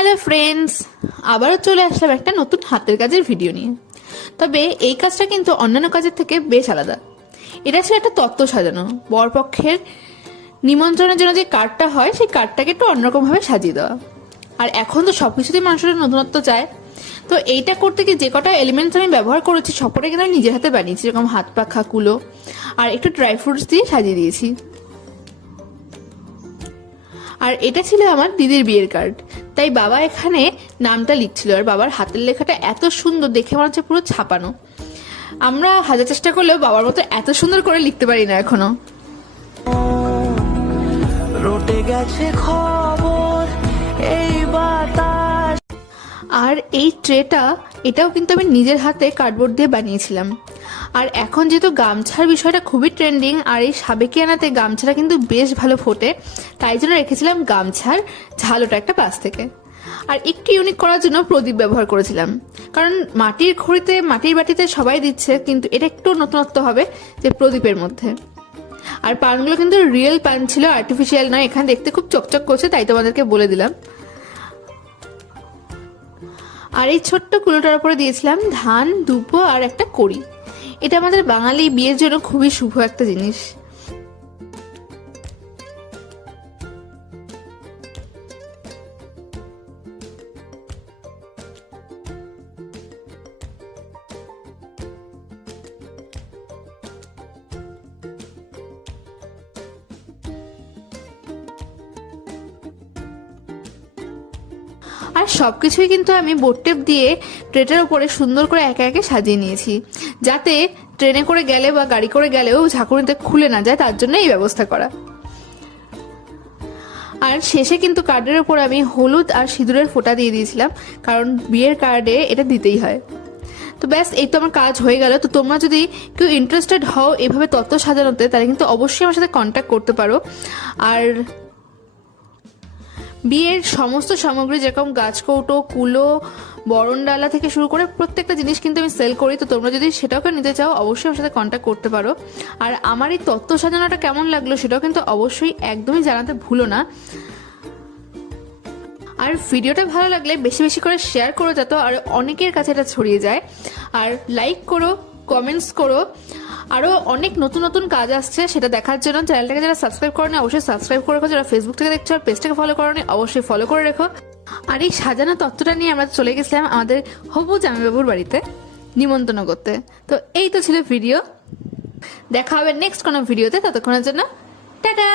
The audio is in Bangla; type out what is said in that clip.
হ্যালো ফ্রেন্ডস, আবারও চলে আসলাম একটা নতুন হাতের কাজের ভিডিও নিয়ে। তবে এই কাজটা কিন্তু অন্যান্য কাজের থেকে বেশ আলাদা। এটা ছিল একটা তত্ত্ব সাজানো, বরপক্ষের নিমন্ত্রণের জন্য যে কার্ডটা হয় সেই কার্ডটাকে একটু অন্যরকমভাবে সাজিয়ে দেওয়া। আর এখন তো সবকিছুতেই মানুষের নতুনত্ব চায়, তো এইটা করতে গিয়ে যে কটা এলিমেন্টস আমি ব্যবহার করেছি সবকটাই কিন্তু আমি নিজের হাতে বানিয়েছি, যেরকম হাত পাখা, কুলো আর একটু ড্রাই ফ্রুটস দিয়ে সাজিয়ে দিয়েছি। আর এটা ছিল আমার দিদির বিয়ের কার্ড, তাই বাবা এখানে নামটা লিখছিল। আর বাবার হাতের লেখাটা এত সুন্দর, দেখে মনে হচ্ছে পুরো ছাপানো। আমরা হাজার চেষ্টা করলেও বাবার মতো এত সুন্দর করে লিখতে পারি না এখনো। রটে গেছে খবর এই বাতাস। আর এই ট্রেটা, এটাও কিন্তু আমি নিজের হাতে কার্ডবোর্ড দিয়ে বানিয়েছিলাম। আর এখন যেহেতু গামছার বিষয়টা খুবই ট্রেন্ডিং, আর এই সাবেকিয়ানাতে গামছাটা কিন্তু বেশ ভালো ফোটে, তাই জন্য রেখেছিলাম গামছার ঝালোটা একটা পাশ থেকে। আর একটু ইউনিক করার জন্য প্রদীপ ব্যবহার করেছিলাম, কারণ মাটির খড়িতে, মাটির বাটিতে সবাই দিচ্ছে, কিন্তু এটা একটু নতুনত্ব হবে যে প্রদীপের মধ্যে। আর পানগুলো কিন্তু রিয়েল পান ছিল, আর্টিফিশিয়াল নয়। এখানে দেখতে খুব চকচক করছে, তাই তোমাদেরকে বলে দিলাম। আর এই ছোট্ট কুলোটার উপরে দিয়েছিলাম ধান, দুব্বো আর একটা কড়ি। এটা আমাদের বাঙালি বিয়ের জন্য খুবই শুভ একটা জিনিস। আর সবকিছুই কিন্তু আমি বোট টেপ দিয়ে ট্রেটার উপরে সুন্দর করে একে একে সাজিয়ে নিয়েছি, যাতে ট্রেনে করে গেলে বা গাড়ি করে গেলেও ঝাঁকুনিতে খুলে না যায়, তার জন্য এই ব্যবস্থা করা। আর শেষে কিন্তু কার্ডের উপর আমি হলুদ আর সিঁদুরের ফোঁটা দিয়ে দিয়েছিলাম, কারণ বিয়ের কার্ডে এটা দিতেই হয়। তো ব্যাস, এই তো আমার কাজ হয়ে গেল। তো তোমরা যদি কেউ ইন্টারেস্টেড হও এভাবে তত্ত্ব সাজানোতে, তাহলে কিন্তু অবশ্যই আমার সাথে কন্ট্যাক্ট করতে পারো। আর বিয়ের সমস্ত সামগ্রী, যেরকম গাছকৌটো, কুলো, বরণডালা থেকে শুরু করে প্রত্যেকটা জিনিস কিন্তু আমি সেল করি। তো তোমরা যদি সেটাকে নিতে চাও অবশ্যই আমার সাথে কন্ট্যাক্ট করতে পারো। আর আমার এই তত্ত্ব সাজানোটা কেমন লাগলো সেটাও কিন্তু অবশ্যই একদমই জানাতে ভুলো না। আর ভিডিওটা ভালো লাগলে বেশি বেশি করে শেয়ার করো, যাতে আর অনেকের কাছে এটা ছড়িয়ে যায়। আর লাইক করো, কমেন্টস করো। আরও অনেক নতুন নতুন কাজ আসছে, সেটা দেখার জন্য চ্যানেলটাকে যারা সাবস্ক্রাইব করেনি অবশ্যই সাবস্ক্রাইব করে রেখো। যারা ফেসবুক থেকে দেখছো আর পেজটাকে ফলো করোনি অবশ্যই ফলো করে রেখো। আর এই সাজানো তত্ত্বটা নিয়ে আমরা চলে গেছিলাম আমাদের হবু জামাইবাবুর বাড়িতে নিমন্ত্রণ করতে। তো এই তো ছিল ভিডিও। দেখা হবে নেক্সট কোনো ভিডিওতে, ততক্ষণের জন্য টাটা।